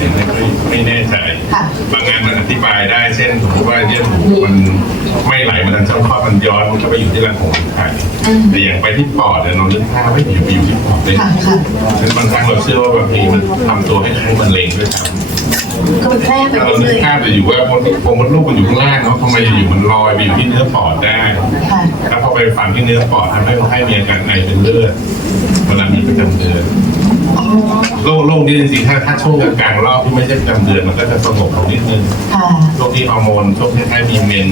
เนี่ยไม่ค่อยไม่แน่ใจค่ะบางงานมันอธิบายได้เช่นสมมติว่าเยื่อบุมันไม่ไหลมันทางช่องคลอดมันย้อนมันก็ไปอยู่ที่รังของไข่อืมแต่อย่างไปที่ปอดเนี่ยเราเลือกท่าไม่อยู่ไปอยู่ที่ปอดเลยค่ะค่ะฉะนั้นบางครั้งเราเชื่อว่าบางทีมันทำตัวให้คล้ายมันเลงด้วยซ้ำก็มันแพร่ไปถ้าเราเรื่นึอกยภาพจะอยู่ว่าพอมดลูกมันอยู่ข้างล่างเนาะทำไมอยู่ๆมันลอยไปอยู่ที่เนื้อปอดได้ๆค่ะแล้วพอไปฝังที่เนื้อปอดทำให้คนไข้มีอาการไอเป็นเลือดเวลามีประจำเดือนอ๋อ โรคโรคนี้จริงๆถ้าถ้าช่วงกลางๆรอบที่ไม่ใช่ประจำเดือนมันก็จะสงบลงนิดนึงค่ะช่วงที่ฮอร์โมนช่วงที่ท้ายมีเมน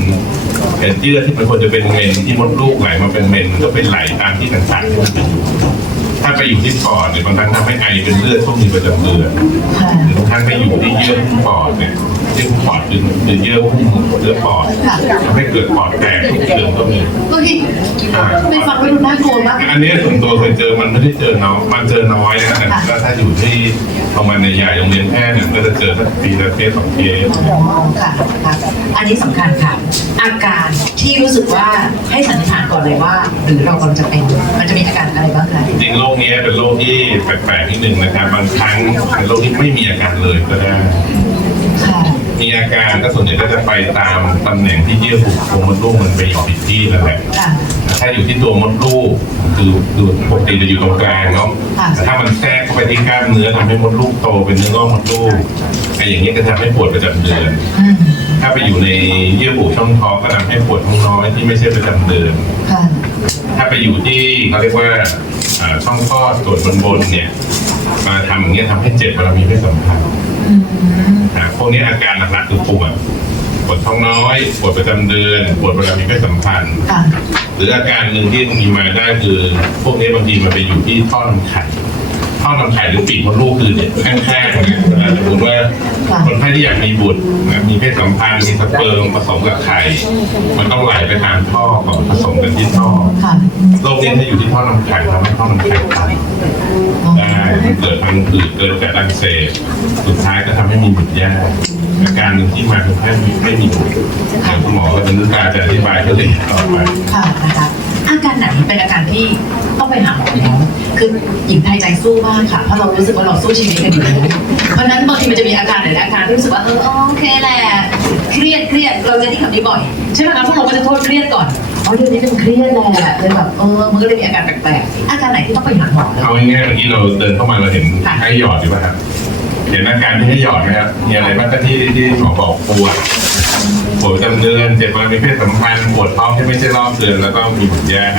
เอ็นเยื่อที่มันควรจะเป็นเมนที่มดลูกไหลมาเป็นเมนมันก็เป็นไหลตามที่ต่างๆที่มันเป็นอยู่ถ้าไปอยู่ที่ปอดเนี่ยบางครั้งทำให้ไอเป็นเลือดช่วงมีประจำเดือนค่ะ หรือบางครั้งไปอยู่ที่เยื่อหุ้มปอดเนี่ย เยื่อหุ้มปอดคือคือเยื่อหุ้มเยื่อปอดทำให้เกิดปอดแตกทุกเดือนก็มีเมื่อกี้ไม่ฟังไม่ดูน่ากลัวมากอันนี้ส่วนตัวเคยเจอมันไม่ได้เจอน้อยมันเจอน้อยนะแต่ว่าถ้าอยู่ที่ประมาณในใหญ่โรงเรียนแพทย์เนี่ยก็จะเจอสักปีละเคสสองเคสอ๋อค่ะค่ะอันนี้สำคัญค่ะ อาการที่รู้สึกว่าให้สันนิษฐานก่อนเลยว่า หรือเรากำลังจะเป็นมันจะมีอาการอะไรบ้างคะจริงๆโรคนี้เป็นโรคที่แปลกๆนิดนึงนะครับบางครั้งเป็นโรคที่ไม่มีอาการเลยก็ได้ค่ะมี อาการก็ส่วนใหญ่ก็จะไปตามตำแหน่งที่เยื่อบุโพรงมดลูกมันไปอยู่ผิดที่นั่นแหละค่ะถ้าอยู่ที่ตัวมดลูกคือคือปกติจะอยู่ตรงกลางเนาะค่ะแต่ถ้ามันแทรกเข้าไปที่กล้ามเนื้อทำให้มดลูกโตเป็นเนื้องอกมดลูกไอ้อย่างนี้ก็ทำให้ปวดประจำเดือนอืมถ้าไปอยู่ในเยื่อบุช่องท้องก็ทำให้ปวดท้องน้อยที่ไม่ใช่ประจำเดือนค่ะถ้าไปอยู่ที่เขาเรียกว่าอ่าช่องคลอดส่วนบนๆเนี่ย มาทำอย่างเงี้ยทำให้เจ็บเวลามีเพศสัมพันธ์อืมอ่าพวกนี้อาการหลักๆคือปวดปวดท้องน้อยปวดประจำเดือนปวดเวลามีเพศสัมพันธ์ค่ะหรืออาการหนึ่งที่มีมาได้คือ พวกนี้บางทีมันไปอยู่ที่ท่อนำไข่ท่อนำไข่หรือปีกมดลูกคือเนี่ยข้างๆเนี่ยเวลาสมมติว่าค่ะคนไข้ที่อยากมีบุตรนะมีเพศสัมพันธ์มีสเปิร์มผสมกับไข่มันต้องไหลไปตามท่อก่อนผสมกันที่ท่อค่ะโรคนี้ถ้าอยู่ที่ท่อนำไข่ทำให้ท่อนำไข่ตันอ๋อได้ มันเกิดพังผืดเกิดจากอักเสบสุดท้ายก็ทำให้มีบุตรยากอาการหนึ่งที่มาคือแค่ไม่มีบุตรเดี๋ยวคุณหมอก็จะนึกการจะอธิบายก็เลยต่อไปค่ะนะคะอาการไหนเป็นอาการที่ต้องไปหาหมอแล้วคือหญิงไทยใจสู้มากค่ะ เพราะเรารู้สึกว่าเราสู้ชีวิตกันอยู่แล้วเพราะนั้นบางทีมันจะมีอาการหลายอาการที่รู้สึกว่าเออโอเคแหละเครียดเครียดเราจะที่คำนี้บ่อยใช่ไหมคะพวกเราก็จะโทษเครียดก่อน อ๋อเรื่องนี้มันเครียดแหละเลยแบบเออมันก็เลยมีอาการแปลกๆอาการไหนที่ต้องไปหาหมอแล้วเอาง่ายๆเมื่อกี้เราเดินเข้ามาเราเห็นให้หยอดอยู่ป่ะครับเห็นอาการที่ให้หยอดไหมครับมีอะไรบ้างที่ที่หมอบอกปวดปวดประจำเดือนเจ็บเวลามีเพศสัมพันธ์ปวดท้องที่ไม่ใช่รอบเดือนแล้วก็มีบุตรยาก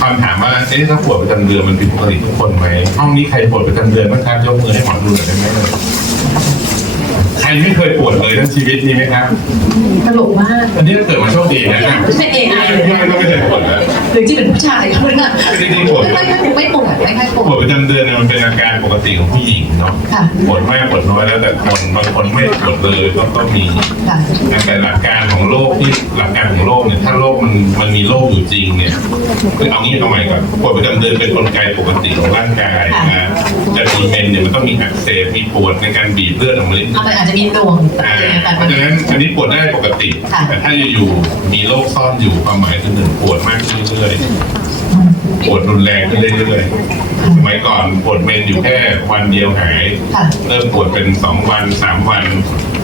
คำถามว่าเอ๊ะถ้าปวดประจำเดือนมันผิดปกติทุกคนไหมห้องนี้ใครปวดประจำเดือนบ้างครับยกมือให้หมอดูหน่อยได้ไหมใครไม่เคยปวดเลยทั้งชีวิตมีไหมครับตลกมากอันนี้เกิดมาโชคดีนะครับไม่ใช่เองไอเลยไม่ไม่เคยปวดแล้วหรือที่เป็นผู้ชายเขาเนี่ยจริงๆปวดไม่ไม่ไม่ปวดไม่ค่อยปปววดดประจำเดือนเนี่ยมันเป็นอาการปกติของผู้หญิงเนาะค่ะปวดมากปวดน้อยแล้วแต่คนบางคนไม่ปวดเลยก็ก็มีค่ะแต่หลักการของโรคที่หลักการของโรคเนี่ยถ้าโรคมันมันมีโรคอยู่จริงเนี่ยคือเอางี้เอาใหม่ก่อนปวดประจำเดือนเป็นกลไกปกติของร่างกายนะแต่มีเมนเนี่ยมันต้องมีอักเสบมีปวดในการบีบเลือดออกมานิดนึเอางมันอาจจะมีดวงอ่าอะไรอย่างเงี้ยแต่เพมัน ราะฉะนั้นอันนี้ปวดได้ปกติ ค่ะ แต่ถ้าอยู่ๆมีโรคซ่อนอยู่ความหมายคือหนึ่งปวดมากขึ้นเรื่อยๆปวดรุนแรงขึ้นเรื่อยๆสมัยก่อนปวดเมนอยู่แค่วันเดียวหาย ค่ะเริ่มปวดเป็นสองวันสามวัน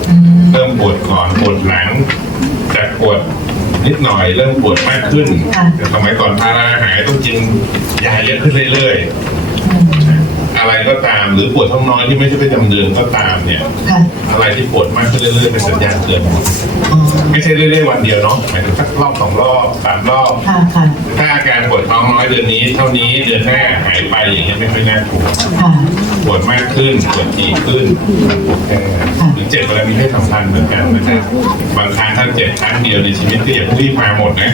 อืมเริ่มปวดก่อนปวดหลังจากปวดนิดหน่อยเริ่มปวดมากขึ้นค่ะแต่สมัยก่อนพาราหายต้องกินยาเยอะขึ้นเรื่อยอืมๆอะไร ก็ตาม หรือปวดท้องน้อยที่ไม่ใช่ประจำเดือนก็ตามเนี่ยค่ะอะไรที่ปวดมากขึ้นเรื่อยๆเป็นสัญญาณเตือนอ๋อไม่ใช่เรื่อยๆวันเดียวเนาะหมายถึงสักรอบสองรอบสามรอบค่ะค่ะ ถ้าอาการปวดท้องน้อยเดือนนี้ เท่านี้เดือนหน้าหายไปอย่างเงี้ยไม่ค่อยน่ากลัวค่ะปวดมากขึ้นปวดถี่ขึ้นเอ่หรือเจ็บเวลามีเพศสัมพันธ์เหมือนกันนะครับบางครั้งถ้าเจ็บครั้งเดียวในชีวิตก็อย่าพิ่งรีบมาหมดนะ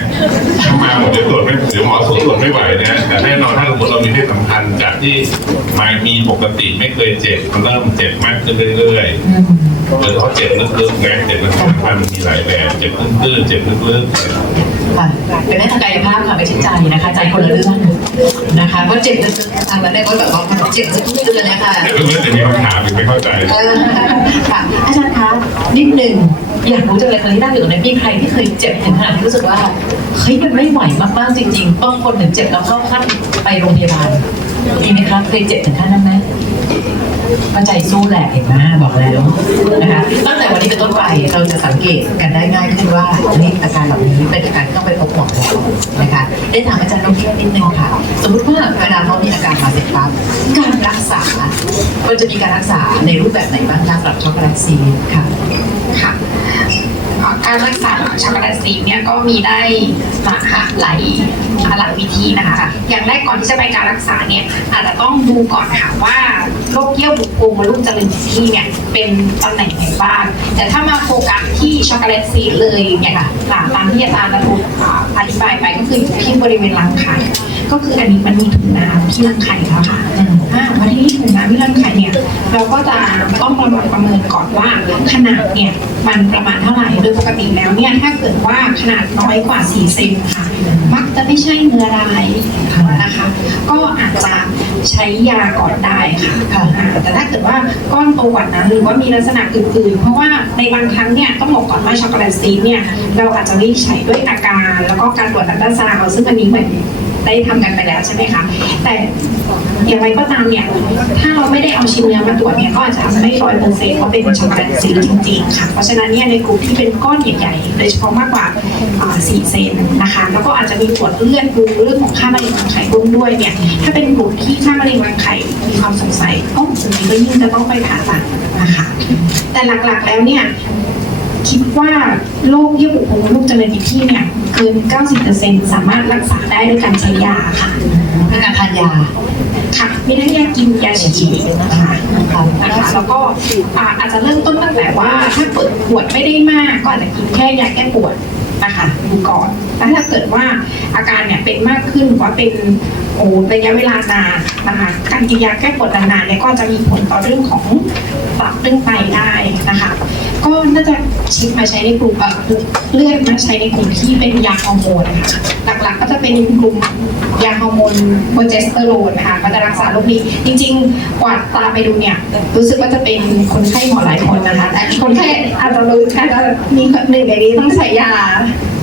ถ้ามาหมดเดี๋ยวตรวจไม่เดี๋ยวหมอตรตรวจไม่ไหวนะแต่แน่นอนถ้าสมมติเรามีเพศสัมพันธ์จากที่มามีปกติไม่เคยเจ็บมันเริ่มเจ็บมากขึ้นเรื่อยๆ โดยเฉพาะเจ็บลึกๆนะเจ็บในเพศสัมพันธ์มันมีหลายแบบเจ็บตื้นๆเจ็บลึกค่ะเป็นได้ทางกายภาพค่ะไม่ใช่ใจนะคะ ใจคนละเรื่องนะคะเพราะเจ็บลึกๆทางนั้นได้ก็แบบว่ามันเจ็บลึกๆเลยนะคะๆแต่ลึกๆจะมีคำถามอีกไม่เข้าใจเออค่ะอาจารย์คะนิดหนึ่งอยากรู้จังเลยคนที่นั่งอยู่ตรงนี้มีใครที่เคยเจ็บถึงขนาดที่รู้สึกว่าเฮ้ยมันไม่ไหวมากๆจริงๆบางคนถึงเจ็บแล้วเข้าขั้นไปโรงพยาบาลมีไหมครับเคยเจ็บถึงขั้นนั้นไหม ก็ใจสู้แหละเห็นไหมบอกแล้วนะคะตั้งแต่วันนี้เป็นต้นไปเราจะสังเกตกันได้ง่ายขึ้นว่านี่อาการเหล่านี้เป็นอาการที่ต้องไปพบหมอแล้วนะคะได้ถามอาจารย์น้องเที่ยวนิดนึงค่ะสมมติว่าเวลาเขามีอาการมาเสร็จปั๊บการรักษาเราจะมีการรักษาในรูปแบบไหนบ้างคะสำหรับช็อกโกแลตซีค่ะค่ะ การรักษาช็อกโกแลตซีเนี่ยก็มีได้หลากหลายหลายวิธีนะคะ อย่างแรกก่อนที่จะไปการรักษาเนี่ยอาจจะต้องดูก่อนค่ะว่าโรคเยื่อบุโพรงมดลูกเจริญผิดที่เนี่ยเป็นตำแหน่งไหนบ้างแต่ถ้ามาโฟกัสที่ช็อกโกแลตซีเลยเนี่ยค่ะตามที่อาจารย์ระบุอ่าอธิบายไปก็คืออยู่ที่บริเวณรังไข่ก็คืออันนี้มันมีถุงน้ำที่รังไข่แล้วค่ะอืมอ่าวันที่ถุงน้ำที่รังไข่เนี่ย เราก็จะต้องประเมินประเมินก่อนว่าขนาดเนี่ยมันประมาณเท่าไหร่โดยปกติแล้วเนี่ยถ้าเกิดว่าขนาดน้อยกว่า4เซนค่ะ มักจะไม่ใช่เนื้อร้ายนะคะ ก็อาจจะใช้ยาก่อนได้ค่ะค่ะอ่าแต่ถ้าเกิดว่าก้อนโตกว่านั้นหรือว่ามีลักษณะอื่นๆ เพราะว่าในบางครั้งเนี่ยต้องบอกก่อนว่าช็อกโกแลตซีดเนี่ยเราอาจจะวินิจฉัยด้วยอาการ แล้วก็การตรวจอัลตราซาวด์ซึ่งอันนี้เหมือนได้ทำกันไปแล้วใช่ไหมคะแต่อย่างไรก็ตามเนี่ย ถ้าเราไม่ได้เอาชิ้นเนื้อมาตรวจเนี่ยก็อาจจะไม่ร้อยเปอร์เซ็นต์ว่าะเป็นช็อกโกแลตซีจริงๆค่ะเพราะฉะนั้นเนี่ยในกลุ่มที่เป็นก้อนใหญ่ๆโดยเฉพาะมากกว่าอ่า4เซนนะคะแล้วก็อาจจะมีตรวจเลือดดูเรื่องของค่ามะเร็งรังไข่ร่วมด้วยเนี่ยถ้าเป็นกลุ่มที่ค่ามะเร็งรังไข่มีความสงสัยก็ส่วนนี้ก็ยิ่งจะต้องไปผ่าตัดนะคะแต่หลักๆแล้วเนี่ย คิดว่าโรคเยื่อบุโพรงมดลูกเจริญผิดที่เนี่ยเกิน 90%สามารถรักษาได้ด้วยการใช้ยาค่ะเป็นการทานยาค่ะไม่ได้ยากินยาฉีดนะคะนะคะแล้วก็อ่าอาจจะเริ่มต้นตั้งแต่ว่าถ้าเปิดปวดไม่ได้มากก็อาจจะกินแค่ยาแก้ปวด นะคะดูก่อนแล้วถ้าเกิดว่าอาการเนี่ยเป็นมากขึ้นหรือว่าเป็นโอ้ระยะเวลานานนะคะการกินยาแก้ปวดนานๆเนี่ยก็จะมีผลต่อเรื่องของตับเรื่องไตได้นะคะก็น่าจะชิปมาใช้ในกลุ่มเลือดมาใช้ในกลุ่มที่เป็นยาฮอร์โมนะคะหลักๆก็จะเป็นกลุ่ม ยาฮอร์โมนโปรเจสเตอโรนนะคะก็จะรักษาโรคนี้จริง ๆ กวาตาไปดูเนี่ย รู้สึกว่าจะเป็นคนไข้หมอหลายคนนะคะแต่คนไข้อาจจะรู้แค่จะมีหนึ่งในนี้ต้องใช้ยา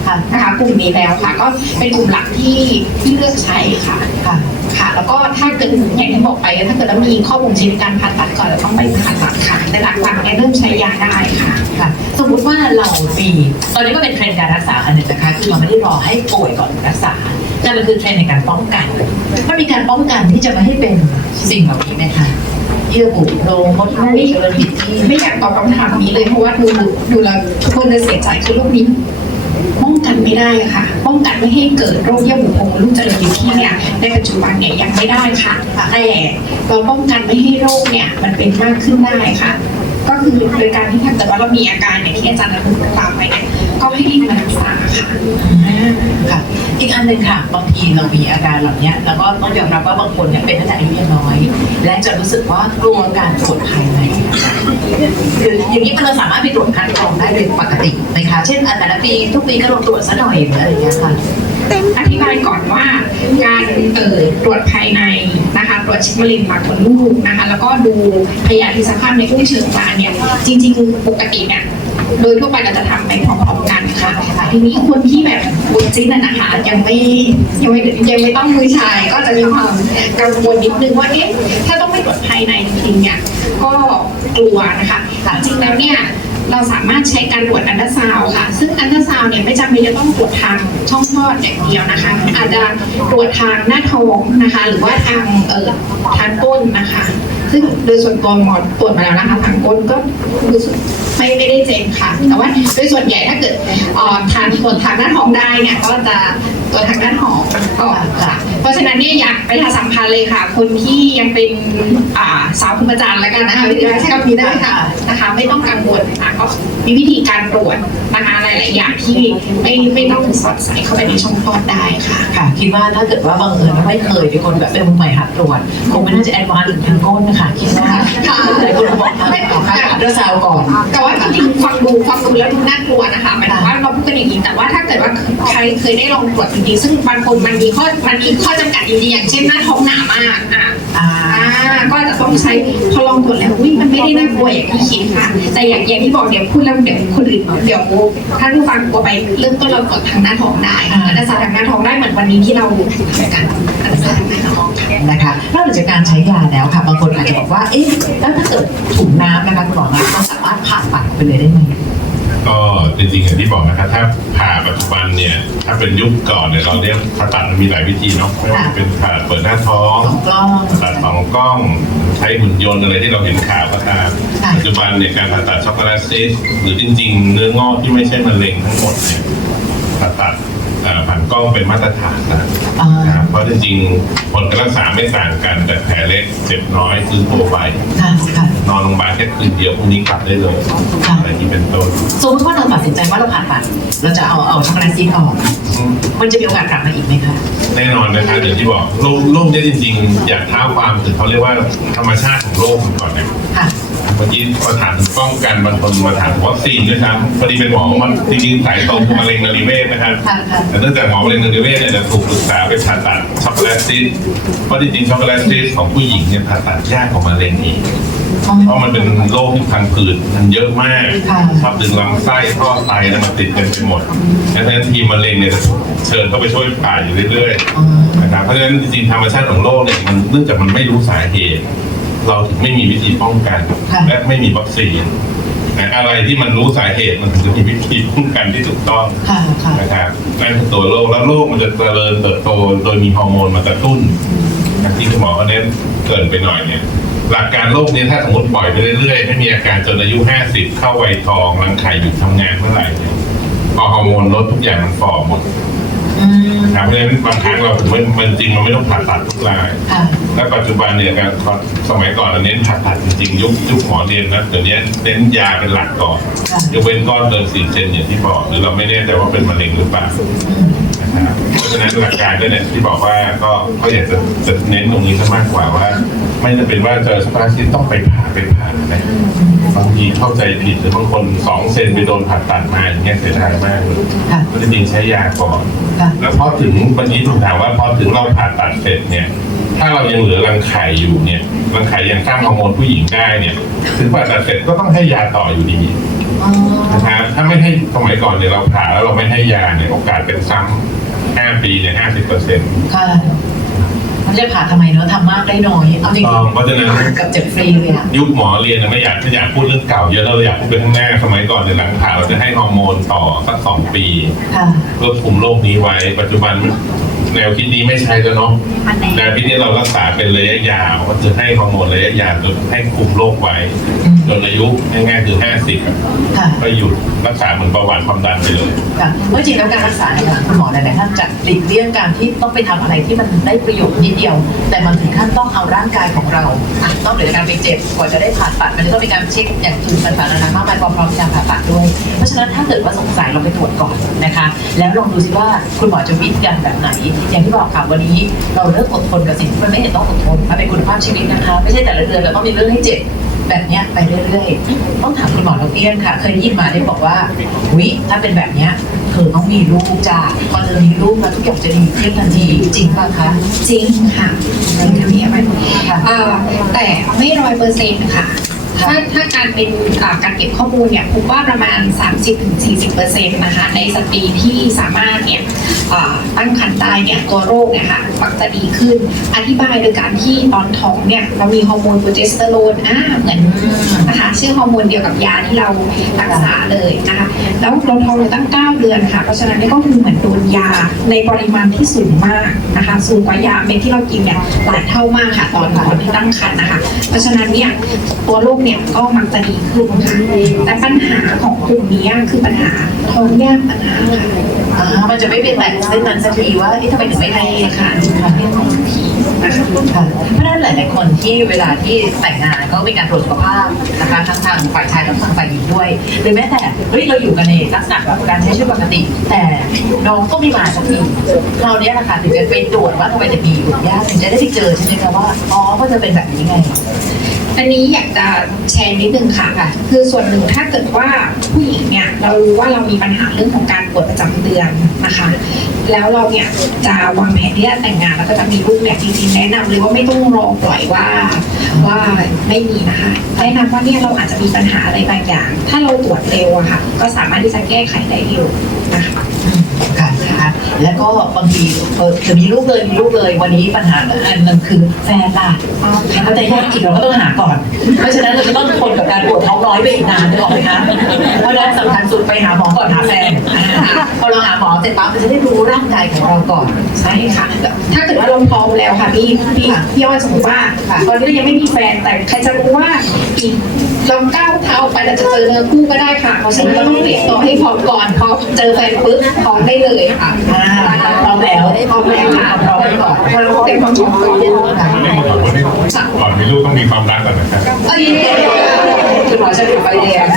ค่ะนะคะกลุ่มนี้แล้วค่ะ ก็เป็นกลุ่มหลักที่ที่เลือกใช้ค่ะค่ะ แล้วก็ถ้าเกิดอย่างที่บอกไป ถ้าเกิดเรามีข้อบ่งชี้การผ่าตัดก่อนเราต้องไปผ่าตัดค่ะแต่หลักๆเนี่ยเริ่มใช้ยาได้ค่ะค่ะ สมมุติว่าเรามีตอนนี้ก็เป็นเทรนด์การรักษาอันหนึ่งนะคะคือเราไม่ได้รอให้ป่วยก่อนรักษา แต่มันคือเทรนในการป้องกันมันมีการป้องกันที่จะไม่ให้เป็นสิ่งเหล่านี้ไหมคะเยื่อบุโพรงมดลูกเจริญผิดที่ไม่อยากตอบคำถามนี้เลยเพราะว่าดูดูแล้วทุกคนจะเสียใจคือโรคนี้ป้องกันไม่ได้ค่ะ ป้องกันไม่ให้เกิดโรคเยื่อบุโพรงลูกเจริญผิดที่เนี่ยในปัจจุบันเนี่ยยังไม่ได้ค่ะแต่เราป้องกันไม่ให้โรคเนี่ยมันเป็นมากขึ้นได้ค่ะ ก็คือโดยการที่ถ้าเกิดว่าเรามีอาการอย่างที่อาจารย์ระบุกล่าวไปเนี่ย ให้รีบมารักษาค่ะค่ะอีกอันหนึ่งค่ะบางทีเรามีอาการเหล่านี้แล้วก็ต้องยอมรับว่าบางคนเนี่ยเป็นตั้งแต่อายุยังน้อย และจะรู้สึกว่ากลัวการตรวจภายในคืออย่างนี้เราสามารถไปตรวจคัดกรองได้โดยปกติไหมคะเช่นอันแต่ละปีทุกปีก็ลงตรวจซะหน่อยหรืออะไรอย่างเงี้ยค่ะอธิบายก่อนว่าการเอ่อตรวจภายในนะคะตรวจช็คมะเร็งปากมดลูกนะคะ แล้วก็ดูพยาธิสภาพในอุ้งเชิงกรานเนี่ยจริง ๆ ปกติเนี่ย โดยทั่วไปเราจะทำไปพร้อมๆกันค่ะ ทีนี้คนที่แบบบุญจิ้นน่ะคะยังไม่ยังไม่ยังไม่ต้องมือชายก็จะมีความกังวลนิดนึงว่าเอ๊ะถ้าต้องไปตรวจภายในจริงๆเนี่ยก็กลัวนะคะจริงแล้วเนี่ยเราสามารถใช้การตรวจอันตราซาวด์ค่ะ ซึ่งอันตราซาวด์เนี่ยไม่จำเป็นจะต้องตรวจทางช่องคลอดอย่างเดียวนะคะ อาจจะตรวจทางหน้าท้องนะคะ หรือว่าทางเอ่อทางก้นนะคะ ซึ่งโดยส่วนตัวหมอตรวจมาแล้วนะคะทางก้นก็รู้สึก ไม่ไม่ได้เจ็บค่ะ แต่ว่าโดยส่วนใหญ่ถ้าเกิดเอ่อทางตรวจทางหน้าท้องได้เนี่ยก็จะตรวจทางด้านท้องก่อนค่ะ เพราะฉะนั้นเนี่ยอยากไปทาสัมพันธ์เลยค่ะ คนที่ยังเป็นอ่าสาวภูมิจารย์แล้วกันนะคะวิทยาใช้คำนี้ได้ค่ะนะคะ ไม่ต้องกังวลค่ะก็มีวิธีการตรวจนะคะหลายๆอย่างที่ไม่ไม่ต้องสอดใส่เข้าไปในช่องคลอดได้ค่ะค่ะคิดว่าถ้าเกิดว่าบังเอิญว่าไม่เคยเป็นคนแบบเป็นมือใหม่หัดตรวจคงไม่น่าจะแอดวานซ์ถึงทางก้นนะคะคิดว่าค่ะหลายคนบอกทางของทางอัลตราซาวด์ก่อนแต่ว่าจริงๆฟังดูฟังดูแล้วดูน่ากลัวนะคะหมายถึงว่าเราพูดกันอย่างนี้แต่ว่าถ้าเกิดว่าใครเคยได้ลองตรวจจริงๆซึ่งบางคนมันมีข้อมันมีข้อจำกัดจริงๆอย่างเช่นหน้าท้องหนามากอะอ่าอ่าก็จะต้องใช้พอลองตรวจแล้วอุ้ยมันไม่ได้น่ากลัวอย่างที่คิดค่ะ แต่อย่างอย่างที่บอกเดี๋ยวพูดแล้วเดี๋ยวคนอื่นเดี๋ยวถ้าผู้ฟังกลัวไปเริ่มต้นเราตรวจทางหน้าท้องได้อ่าแต่สารทางหน้าท้องได้เหมือนวันนี้ที่เราทำกันอั นนี้นะคะนอกจากการใช้ยาแล้วค่ะบางคนอาจจะบอกว่าเอ๊ะแล้วถ้าเกิดถุงน้ำนะคะคุณหมอคะมันสามารถผ่าตัดไปเลยได้ไหมก็จริงๆอย่างที่บอกนะครับถ้าผ่าปัจจุบันเนี่ยถ้าเป็นยุคก่อนเนี่ยเราเรียกผ่าตัดมันมีหลายวิธีเนาะไม่ว่าจะเป็นผ่าเปิดหน้าท้องสองกล้องผ่าตัดสองกล้อง ใช้หุ่นยนต์อะไรที่เราเห็นข่าวก็ตามค่ะปัจจุบันเนี่ยการผ่าตัดช็อกโกแลตซิสต์หรือจริง ๆ เนื้องอกที่ไม่ใช่มะเร็งทั้งหมดเนี่ยผ่าตัดเอ่อ ผ่านกล้องเป็นมาตรฐานนะอ่านะครับเพราะจริงๆผลการรักษาไม่ต่างกันแต่แผลเล็กเจ็บน้อยฟื้นตัวไปค่ะค่ะนอนโรงพยาบาลแค่คืนเดียวพรุ่งนี้กลับได้เลยค่ะอะไรที่เป็นต้นสมมติว่าเราตัดสินใจว่าเราผ่าตัดเราจะเอาเอาช็อกโกแลตซีดออกมันจะมีโอกาสกลับมาอีกไหมคะแน่นอนนะครับอย่างที่บอกโรคโรคเนี้จริง ๆ อยากท้าความถึงเขาเรียกว่าธรรมชาติของโรคมันก่อนนะค่ะ เมื่อกี้มาถามถึงป้องกันบางคนมาถามวัคซีนด้วยซ้ำพอดีเป็นหมอมันจริงๆสายตรงมะเร็งนริเวศนะครับค่ะค่ะแต่เนื่องจากหมอมะเร็งนริเวศเนี่ยจะถูกปรึกษาไปผ่าตัดช็อกโกแลตซิสต์เพราะจริงๆช็อกโกแลตซิสต์ของผู้หญิงเนี่ยผ่าตัดยากกว่ามะเร็งอีกเพราะมันเป็นโรคที่พังผืดมันเยอะมากค่ะชอบดึงลำไส้ท่อไตแล้วมันติดกันไปหมดดังนั้นทีมมะเร็งเนี่ยจะเชิญเข้าไปช่วยผ่าอยู่เรื่อยๆอ๋อนะครับเพราะฉะนั้นจริงๆธรรมชาติของโรคเนี่ยมันเนื่องจากมันไม่รู้สาเหตุ เราถึงไม่มีวิธีป้องกัน ค่ะ และไม่มีวัคซีนนะอะไรที่มันรู้สาเหตุมันถึงจะมีวิธีป้องกันที่ถูกต้องค่ะค่ะนะครับนั่นคือตัวโรคแล้วโรคมันจะเจริญเติบโตโดยมีฮอร์โมนมากระตุ้นอย่างที่คุณหมอเน้นเกรินไปหน่อยเนี่ย หลักการโรคเนี้ถ้าสมมติปล่อยไปเรื่อยๆไม่มีอาการจนอายุ 50 เข้าวัยทองรังไข่หยุดทำงานเมื่อไหร่เนี่ยพอฮอร์โมนลดทุกอย่างมันฝ่อหมดอืม นะครับเพราะฉะนั้นบางครั้งเราถึงไม่มันจริงมันไม่ต้องผ่าตัดทุกรายค่ะ และปัจจุบันเนี่ยการสมัยก่อนเราเน้นผ่าตัดจริงๆยุคยุคหมอเรียนนะเดี๋ยวนี้เน้นยาเป็นหลักก่อนค่ะ ยกเว้นก้อนเกินสี่เซนอย่างที่บอกหรือเราไม่แน่ใจว่าเป็นมะเร็งหรือเปล่าอืมนะครับเพราะฉะนั้นหลักการก็เนี่ยที่บอกว่าก็ก็อยากจะจะเน้นตรงนี้ซะมากกว่าว่า ไม่จำเป็นว่าเจอสปาชิตต้องไปผ่าไปผ่านะบางทีเข้าใจผิดหรือบางคนสองเซนไปโดนผ่าตัดมาอย่างเงี้ยเสียดายมากเลยค่ะ ก็จริงๆใช้ยาก่อน ค่ะ แล้วพอถึงวันนี้ผมถามว่าพอถึงเราผ่าตัดเสร็จเนี่ย ถ้าเรายังเหลือรังไข่อยู่เนี่ยรังไข่ยังสร้างฮอร์โมนผู้หญิงได้เนี่ยถึงผ่าตัดเสร็จก็ต้องให้ยาต่ออยู่ดีอ๋อ นะครับถ้าไม่ให้สมัยก่อนเนี่ยเราผ่าแล้วเราไม่ให้ยาเนี่ยโอกาสเป็นซ้ำห้าปีเนี่ยห้าสิบเปอร์เซ็นต์ค่ะ มันจะผ่าทำไมเนอะทำมากได้น้อยเอาจริงเพราะฉะนั้นๆกับเจ็บฟรีเลยอะยุคหมอเรียนเนี่ยไม่อยากไม่อยากพูดเรื่องเก่าเยอะเราอยากพูดไปข้างหน้าสมัยก่อนในยหลังผ่าเราจะให้ฮอร์โมนต่อสักสองปีค่ะเพื่อคุมโรคนี้ไว้ปัจจุบัน แนวคิดนี้ไม่ใช่แล้วเนาะแนวคิดนี้เรารักษาเป็นระยะยาวก็คือให้ฮอร์โมนระยะยาวจนให้คุมโรคไว้อืมจนอายุง่ายๆคือห้าสิบค่ะก็หยุดรักษาเหมือนเบาหวานความดันไปเลยค่ะเพราะจริงแล้วการรักษาเนี่ยค่ะคุณหมอหลายๆท่านจะหลีกเลี่ยงการที่ต้องไปทำอะไรที่มันได้ประโยชน์นิดเดียว แต่มันถึงขั้นต้องเอาร่างกายของเราอะต้องเหลือการไปเจ็บกว่าจะได้ผ่าตัดมันจะต้องมีการเช็คอย่างอื่นต่างๆนานามากมายความพร้อมในการผ่าตัดด้วย เพราะฉะนั้นถ้าเกิดว่าสงสัยเราไปตรวจก่อนนะคะ แล้วลองดูซิว่าคุณหมอจะวิธีการแบบไหนอย่างที่บอกค่ะวันนี้เราเลิกอดทนกับสิ่งที่มันไม่เห็นต้องอดทนมันเป็นคุณภาพชีวิตนะคะ ไม่ใช่แต่ละเดือนเราต้องมีเรื่องให้เจ็บแบบเนี้ยไปเรื่อยๆ ต้องถามคุณหมอเราเตี้ยนค่ะ เคยได้ยินมาได้บอกว่าวิถ้าเป็นแบบเนี้ยเธอต้องมีลูกจ้าพอเธอมีลูกแล้วทุกอย่างจะดีขึ้นทันทีจริงป่ะคะจริงค่ะจริงค่ะพี่อภัยค่ะเอ่อแต่ไม่ร้อยเปอร์เซ็นต์ค่ะ ถ้าถ้าการเป็นอ่าการเก็บข้อมูลเนี่ยผมว่าประมาณ 30-40%นะคะในสตรีที่สามารถเนี่ยอ่าตั้งครรภ์ได้เนี่ยตัวโรคเนี่ยค่ะมักจะดีขึ้น อธิบายโดยการที่ตอนท้องเนี่ยเรามีฮอร์โมนโปรเจสเตอโรนอ่าเหมือนนะคะชื่อฮอร์โมนเดียวกับยาที่เรารักษาเลยนะคะแล้วเราท้องเราตั้ง 9 เดือนค่ะ เพราะฉะนั้นเนี่ยก็คือเหมือนโดนยาในปริมาณที่สูงมากนะคะสูงกว่ายาเม็ดที่เรากินเนี่ยหลายเท่ามากค่ะตอนตอนที่ตั้งครรภ์นะคะ เพราะฉะนั้นเนี่ยตัวโรคเนี่ยก็มักจะดีขึ้นค่ะแต่ปัญหาของกลุ่มนี้คือปัญหาท้องยากปัญหาค่ะอ่ามันจะไม่ไปแตะเส้นนั้นสักทีว่าเอ๊ะทำไมถึงไม่ใช่ให้ค่ะเพราะนั้นหลายๆคนที่เวลาที่แต่งงานก็มีการตรวจสุขภาพนะคะทั้งทางฝ่ายชายและทางฝ่ายหญิงด้วยหรือแม้แต่เฮ้ยเราอยู่กันในลักษณะแบบการใช้ชีวิตปกติ แต่น้องก็ไม่มาสักทีคราวเนี้ยนะคะถึงจะไปตรวจว่าทำไมถึงมีอยู่ยากถึงจะได้ไปเจอใช่ไหมคะว่าอ๋อก็จะเป็นแบบนี้ไง อันนี้อยากจะแชร์นิดนึงค่ะ คือส่วนหนึ่งถ้าเกิดว่าผู้หญิงเนี่ยเรารู้ว่าเรามีปัญหาเรื่องของการปวดประจำเดือนนะคะ แล้วเราเนี่ยจะวางแผนที่จะแต่งงานแล้วก็จะมีลูกเนี่ยจริงๆแนะนำเลยว่าไม่ต้องรอปล่อยว่าว่าไม่มีนะคะแนะนำว่าเนี่ยเราอาจจะมีปัญหาอะไรบางอย่าง ถ้าเราตรวจเร็วอะค่ะ ก็สามารถที่จะแก้ไขได้เร็วนะคะ แล้วก็บางทีเออจะมีลูกเลยมีลูกเลยวันนี้ปัญหาอันหนึงคือแฟนล่ะเขาจะยากอีกเราก็ต้องหาก่อน เพราะฉะนั้นเราจะต้องทนกับการปวดท้องร้อยไปอีกนานนึกออกไหมคะเพราะฉะนั้นสำคัญสุดไปหาหมอก่อนหาแฟนพอเราหาหมอเสร็จปั๊บเราจะได้รู้ร่างกายของเราก่อนใช่ค่ะ ถ้าเกิดว่าเราพร้อมแล้วค่ะพี่พี่พี่อ้อยสมมติว่าตอนนี้เรายังไม่มีแฟนแต่ใครจะรู้ว่าอีกเราก้าวเท้าไปเราจะเจอเนื้อคู่ก็ได้ค่ะเพราะฉะนั้นเราต้องเตรียมตัวให้พร้อมก่อนพอเจอแฟนปุ๊บพร้อมได้เลยค่ะพร้อมแล้วพร้อมแล้วค่ะพร้อมไว้ก่อนพอเราเตรียมความพร้อมก่อนไม่ก่อนวันนี้ก่อนมีลูกต้องมีความรักก่อนนะครับเอ้ยคุณหมอจะดูไฟแดง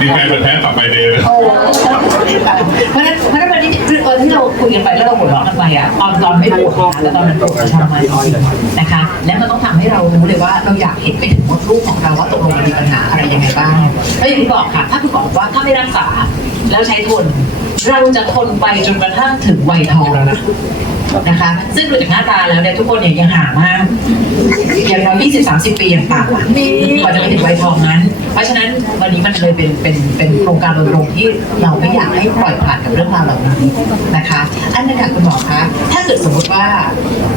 ดีแฟนเป็นแพ้ต่อไปเดย์นะเพราะฉะนั้นเพราะฉะนั้นวันนี้ตอนที่เราคุยกันไปแล้วเราหัวเราะกันไปอะตอนตอนไม่ปวดนะแล้วตอนนั้นปวดทรมานน้อยนะคะ และมันต้องทำให้เรารู้เลยว่าเราอยากเห็นไปถึงมดลูกของเราว่าตกลงมันมีปัญหาอะไรยังไงบ้างแล้วอย่างที่บอกค่ะ ถ้าคุณหมอบอกว่าถ้าไม่รักษาแล้วใช้ทน เราจะทนไปจนกระทั่งถึงวัยทอง นะคะ ซึ่งดูจากหน้าตาแล้วเนี่ยทุกคนเนี่ยยังห่างมากอย่างน้อย20 30 ปีอย่างต่ำอะกว่าจะไปถึงวัยทองนั้น เพราะฉะนั้นวันนี้มันเลยเป็นเป็นเป็นโครงการรณรงค์ที่เราไม่อยากให้ปล่อยผ่านกับเรื่องราวเหล่านี้นะคะ อันนึงค่ะคุณหมอคะถ้าเกิดสมมติว่า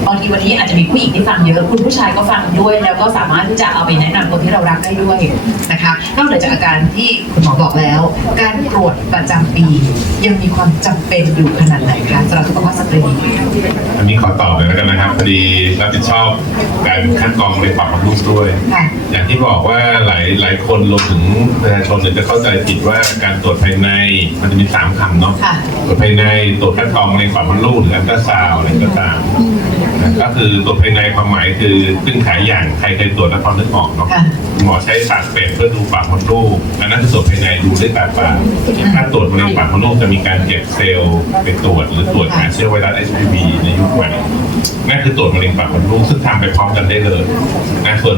บางทีวันนี้อาจจะมีผู้หญิงที่ฟังเยอะคุณผู้ชายก็ฟังด้วย แล้วก็สามารถที่จะเอาไปแนะนำคนที่เรารักได้ด้วยนะคะนอกเหนือจากอาการที่คุณหมอบอกแล้ว การตรวจประจำปียังมีความจำเป็นอยู่ขนาดไหนคะสำหรับสุขภาพสตรีอันนี้ขอตอบเลยแล้วกันนะครับพอดีรับผิดชอบการคัดกรองในปากของลูกด้วยค่ะอย่างที่บอกว่าหลายหลายคนรวมถึงประชาชนเนี่ยจะเข้าใจผิดว่าการตรวจภายในมันจะมีสามคำเนาะค่ะตรวจภายในตรวจคัดกรองในปากมดลูกหรืออัลตราซาวด์อะไรก็ตามนะ ก็คือตรวจภายในความหมายคือขึ้นขายอย่างใครเคยตรวจแล้วพอนึกออกเนาะค่ะ หมอใช้ปากเป็ดเพื่อดูปากมดลูกอันนั้นคือตรวจภายในดูด้วยตาเปล่าถ้าตรวจมะเร็งปากมดลูกจะมีการเก็บเซลล์ไปตรวจหรือตรวจหาเชื้อไวรัส HIV ในยุคใหม่นั่นคือตรวจมะเร็งปากมดลูกซึ่งทำไปพร้อมกันได้เลยนะส่วน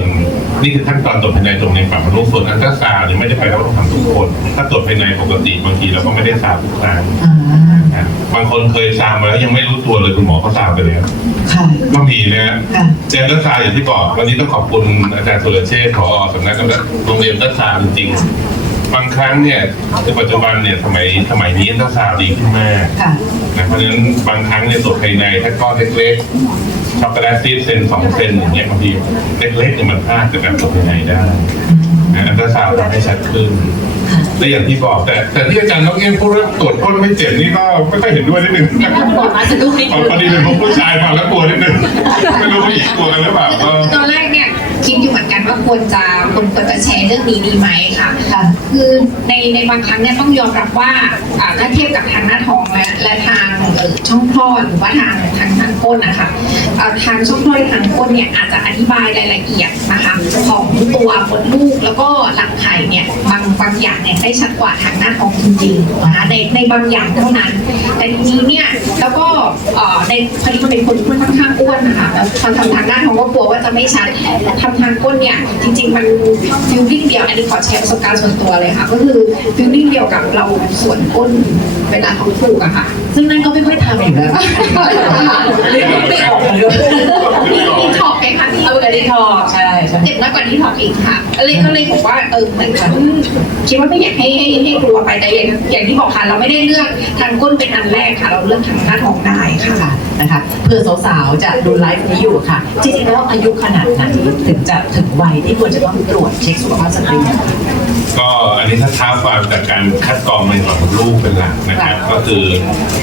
นี่คือขั้นตอนตรวจภายในตรวจมะเร็งปากมดลูกส่วนอัลตราซาวด์เนี่ยไม่ได้ไปแล้วต้องทำทุกคน ถ้าตรวจภายในปกติบางทีเราก็ไม่ได้ซาวด์ทุกครั้ง อ่านะ บางคนเคยซาวด์มาแล้วยังไม่รู้ตัวเลยคุณหมอเขาซาวด์ไปแล้วค่ะ ก็มีนะฮะค่ะ เจนรัฐศาสตร์อย่างที่บอกวันนี้ต้องขอบคุณอาจารย์สุรเชษฐ์ผอสำนักโรงเรียนรัฐศาสตร์จริงๆบางครั้งเนี่ยในปัจจุบันเนี่ยสมัยสมัยนี้รัฐศาสตร์ดีขึ้นมากค่ะ นะเพราะฉะนั้นบางครั้งเนี่ยตรวจภายในถ้าก้อนเล็กๆช็อกโกแลตซีดเซนสองเซนอย่างเงี้ยบางทีเล็กๆเนี่ยมันพลาดจากการตรวจภายในได้นะอัลตราซาวด์ทำให้ชัดขึ้น และอย่างที่บอกแต่แต่ที่อาจารย์น้องเอ็มพูดว่าตรวจก้นไม่เจ็บนี่ก็ไม่ค่อยเห็นด้วยนิดนึงคุณหมอคะสะดุ้งนิดเอานึงพอดีเป็นผมผู้ชายฟังแล้วกลัวนิดนึงไม่รู้ผู้หญิงกลัวกันหรือเปล่าก็ตอนแรกเนี่ยคิด อยู่เหมือนกันว่าควรจะควรควรจะแชร์เรื่องนี้ดีไหมค่ะ ค่ะ คือในในบางครั้งเนี่ยต้องยอมรับว่าอ่าถ้าเทียบกับทางหน้าท้องและและทางเอ่อช่องคลอดหรือว่าทางทางทางก้นนะคะอ่าทางช่องคลอดและทางก้นเนี่ยอาจจะอธิบายรายละเอียดนะคะของตัวมดลูกแล้วก็หลังไข่เนี่ยบางบางอย่างเนี่ยได้ชัดกว่าทางหน้าท้องจริงๆนะคะในในบางอย่างเท่านั้น แต่ทีนี้เนี่ยแล้วก็เอ่อในพอดีมันเป็นคนที่ค่อนข้างอ้วนนะคะแล้วทำทำทางหน้าท้องก็กลัวว่าจะไม่ชัดทำทางก้นเนี่ยจริง ๆ มันฟิลลิ่งเดียวอันนี้ขอแชร์ประสบการณ์ส่วนตัวเลยค่ะ ก็คือฟิลลิ่งเดียวกับเราสวนก้นเวลาท้องผูกอะค่ะ ซึ่งนั่นก็ไม่ค่อยทำอยู่แล้วเรียกว่าไม่ออกเลยนี่นี่ถอกไห มคะพี่เอาแต่ที่ทอใช่ใช่เจ็บน้อยกว่าที่ถอกอีกค่ะก็เลยก็เลยบอกว่าเออเหมือนกันคิดว่าไม่อยากให้ให้ให้กลัวไปแต่อย่างอย่างที่บอกค่ะ เราไม่ได้เลือกทางก้นเป็นอันแรกค่ะ เราเลือกทางหน้าท้องได้ค่ะค่ะนะคะเพื่อสาวๆจะดูไลฟ์นี้อยู่ค่ะจริงๆแล้วอายุขนาดไหนถึงจะถึงวัยที่ควรจะต้องตรวจเช็คสุขภาพสตรีก็อันนี้ถ้าท้าความจากการคัดกรองในหลอดลูกเป็นหลักนะครับ ก็คือ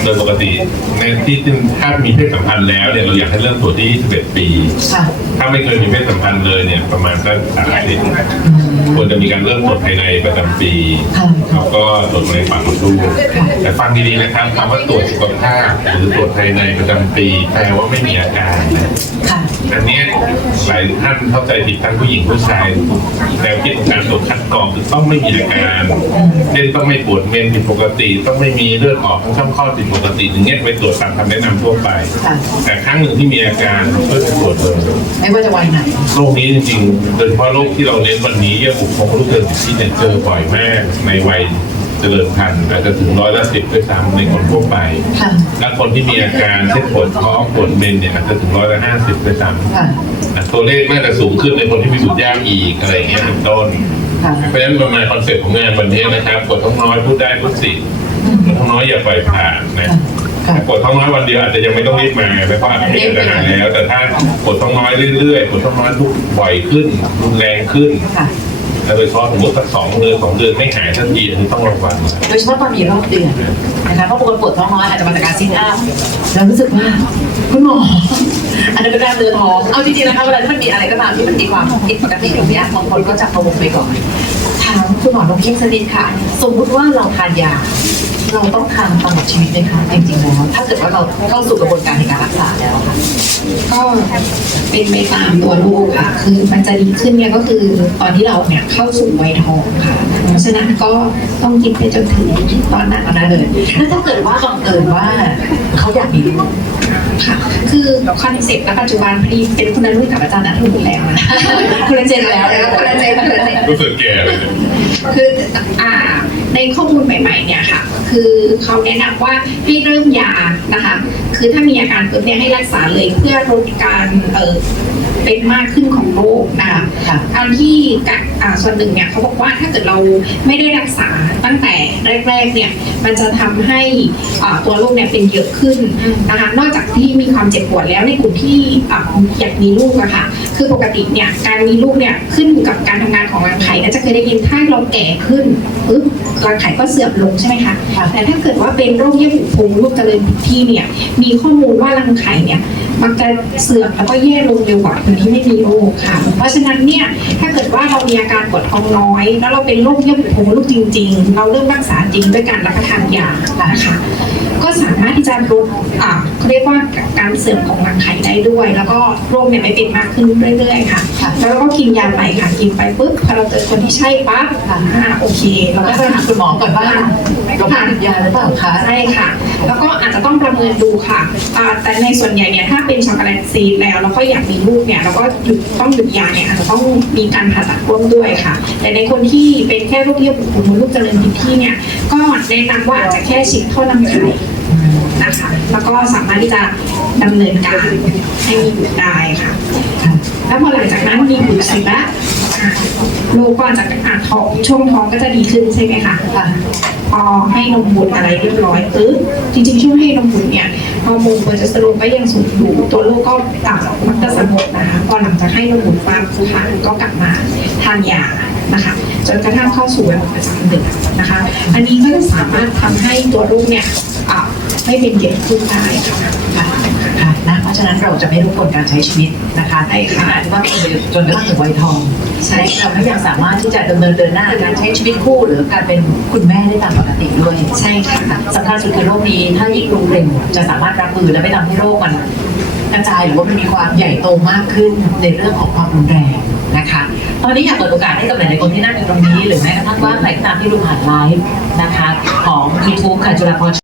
โดยปกติในที่ถ้ามีเพศสัมพันธ์แล้วเนี่ยเราอยากให้เริ่มตรวจที่ 21 ปีค่ะถ้าไม่เคยมีเพศสัมพันธ์เลยเนี่ยประมาณสักสามอาทิตย์ ควรจะมีการเริ่มตรวจภายในประจำปีค่ะแล้วก็ตรวจมะเร็งปากมดลูกแต่ฟังดีๆนะครับคำว่าตรวจสุขภาพหรือตรวจภายในประจำปีแปลว่าไม่มีอาการนะค่ะอันเนี้ยหลายท่านเข้าใจผิดทั้งผู้หญิงผู้ชายแนวคิดของการตรวจคัดกรองคือต้องไม่มีอาการเช่นต้องไม่ปวดเมนผิดปกติ ต้องไม่มีเลือดออกทางช่องคลอดผิดปกติอย่างเงี้ยไปตรวจตามคำแนะนำทั่วไปค่ะแต่ครั้งหนึ่งที่มีอาการก็จะตรวจเลยไม่ว่าจะวัยไหนโรคนี้จริงๆโดยเฉพาะโรคที่เราเน้นวันนี้เยื่อบุโพรงมดลูกเกินที่เนี่ยเจอบ่อยมากในวัยเจริญพันธุ์อาจจะถึงร้อยละสิบด้วยซ้ำในคนทั่วไป ค่ะ และคนที่มีอาการเช่นปวดท้องปวดเมนเนี่ยอาจจะถึงร้อยละห้าสิบด้วยซ้ำ ค่ะนะตัวเลขน่าจะสูงขึ้นในคนที่มีบุตรยากอีกอะไรอย่างเงี้ยเป็นต้น ค่ะ เพราะฉะนั้นประมาณคอนเซ็ปต์ของงานวันนี้นะครับปวดท้องน้อยพูดได้พูดสิปวดท้องน้อยอย่าปล่อยผ่านนะค่ะถ้าปวดท้องน้อยวันเดียวอาจจะยังไม่ต้องรีบมาไปเพราะอาจจะเห็นอาหารแล้ว แต่ถ้าปวดท้องน้อยเรื่อยๆปวดท้องน้อยทุกบ่อยขึ้นรุนแรงขึ้น ค่ะ แล้วโดยเฉพาะสมมติสักสองเดือนสองเดือนไม่หายสักทีอันนี้ต้องระวังโดยเฉพาะตอนมีรอบเดือนนะคะเพราะบางคนปวดท้องน้อยอาจจะมาจากการซิทอัพแล้วรู้สึกว่าคุณหมออันนั้นเป็นการเตือท้องเอาจริงๆนะคะเวลาที่มันมีอะไรก็ตามที่มันมีความผิดปกติอย่างเนี้ยบางคนก็จะประมงไปก่อนถามคุณหมอลงเพ่งสนิทค่ะ สมมุติว่าเราทานยา เราต้องทานตลอดชีวิตไหมคะจริงๆแล้วถ้าเกิดว่าเราเข้าสู่กระบวนการในการรักษาแล้วค่ะก็เป็นไปตามตัวลูกค่ะ คือมันจะดีขึ้นเนี่ยก็คือตอนที่เราเนี่ยเข้าสู่วัยทองค่ะ เพราะฉะนั้นก็ต้องกินไปจนถึงตอนนั้นเอาได้เลยแล้วถ้าเกิดว่าบังเอิญว่าเขาอยากมีลูกค่ะคือคอนเซ็ปต์และปัจจุบันพอดีเป็นคนละรุ่นกับอาจารย์นัทวุฒิแล้วนะคนละเจนแล้วนะคนละเจนคนละเจนรู้สึกแก่เลยเนี่ยคืออ่า ในข้อมูลใหม่ๆเนี่ยค่ะ คือเขาแนะนำว่าให้เริ่มยานะคะ คือถ้ามีอาการปุ๊บเนี่ยให้รักษาเลยเพื่อลดการเออเป็นมากขึ้นของโรค คะค่ะอันที่กะอ่าส่วนหนึ่งเนี่ยเขาบอกว่าถ้าเกิดเราไม่ได้รักษาตั้งแต่แรกๆเนี่ยมันจะทำให้อ่าตัวโรคเนี่ยเป็นเยอะขึ้นนะคะนอกจากที่มีความเจ็บปวดแล้วในกลุ่มที่อ่าอยากมีลูกอะค่ะคือปกติเนี่ยการมีลูกเนี่ยขึ้นอยู่กับการทำงานของรังไข่น่าจะเคยได้ยินถ้าเราแก่ขึ้นปุ๊บรังไข่ก็เสื่อมลงใช่ไหมคะค่ะแต่ถ้าเกิดว่าเป็นโรคเยื่อบุโพรงลูกเจริญผิดที่เนี่ยมีข้อมูลว่ารังไข่เนี่ยมักจะเสื่อมแล้วก็แย่ลงเร็วกว่าคนที่ไม่มีโรคค่ะเพราะฉะนั้นนั้นเนี่ยถ้าเกิดว่าเรามีอาการปวดท้องน้อย แล้วเราเป็นโรคเยื่อบุโพรงลูกจริง ๆ เราเริ่มรักษาจริงด้วยการรับประทานยานะคะ สามารถที่จะลดอ่าเขาเรียกว่าการเสื่อมของรังไข่ได้ด้วย แล้วก็โรคเนี่ยไม่เป็นมากขึ้นเรื่อยๆค่ะค่ะแล้วเราก็กินยาไปค่ะกินไปปุ๊บพอเราเจอคนที่ใช่ปั๊บค่ะอ่าโอเค เราเราก็ก็จะไปหาคุณหมอก่อนว่าเราทานยาหรือเปล่าคะใช่ค่ะ แล้วก็อาจจะต้องประเมินดูค่ะอ่าแต่ในส่วนใหญ่เนี่ยถ้าเป็นช็อกโกแลตซีดแล้วแล้วก็อยากมีลูกเนี่ยเราก็หยุดต้องหยุดยาเนี่ยอาจจะต้องมีการผ่าตัดร่วมด้วยค่ะ แต่ในคนที่เป็นแค่โรคเยื่อบุโพรงมดลูกเจริญผิดที่เนี่ยก็แนะนำว่าอาจจะแค่ฉีดท่อน้ำไข่ นะคะ แล้วก็สามารถที่จะดำเนินการให้มีบุตรได้ค่ะ แล้วพอหลังจากนั้นมีบุตรเสร็จแล้วอะลูกก็จะอาจท้องช่วงท้องก็จะดีขึ้นใช่ไหมคะค่ะพอให้นมบุตรอะไรเรียบร้อยปึ๊บจริงๆช่วงให้นมบุตรเนี่ยฮอร์โมนโปรเจสเตอโรนก็ยังสูงอยู่ตัวลูกก็ต่ำมักจะสงบนะคะพอหลังจากให้นมบุตรปั๊บค่ะก็กลับมาทานยา นะคะจนกระทั่งเข้าสู่ระบบประจำเดือนนะคะ อันนี้ก็จะสามารถทำให้ตัวลูกเนี่ยอะไม่เป็นเด็กขึ้นได้ค่ะค่ะค่ะนะเพราะฉะนั้นเราจะไม่รบกวนการใช้ชีวิตนะคะในขณะที่ว่าจนกระทั่งถึงวัยทองใช่เราก็ยังสามารถที่จะดำเนินเดินหน้าการใช้ชีวิตคู่หรือการเป็นคุณแม่ได้ตามปกติด้วย ใช่ค่ะสำคัญสุดคือโรคนี้ถ้ายิ่งรุนเร็วจะสามารถรับมือและไม่ทำให้โรคมันกระจายหรือว่ามันมีความใหญ่โตมากขึ้นในเรื่องของความรุนแรงนะคะ ตอนนี้อยากเปิดโอกาสให้กับหลายๆคนที่นั่งอยู่ตรงนี้ หรือแม้กระทั่งว่าใครก็ตามที่ดูผ่านไลฟ์นะคะ ของ YouTube ค่ะจุฬาภรณ์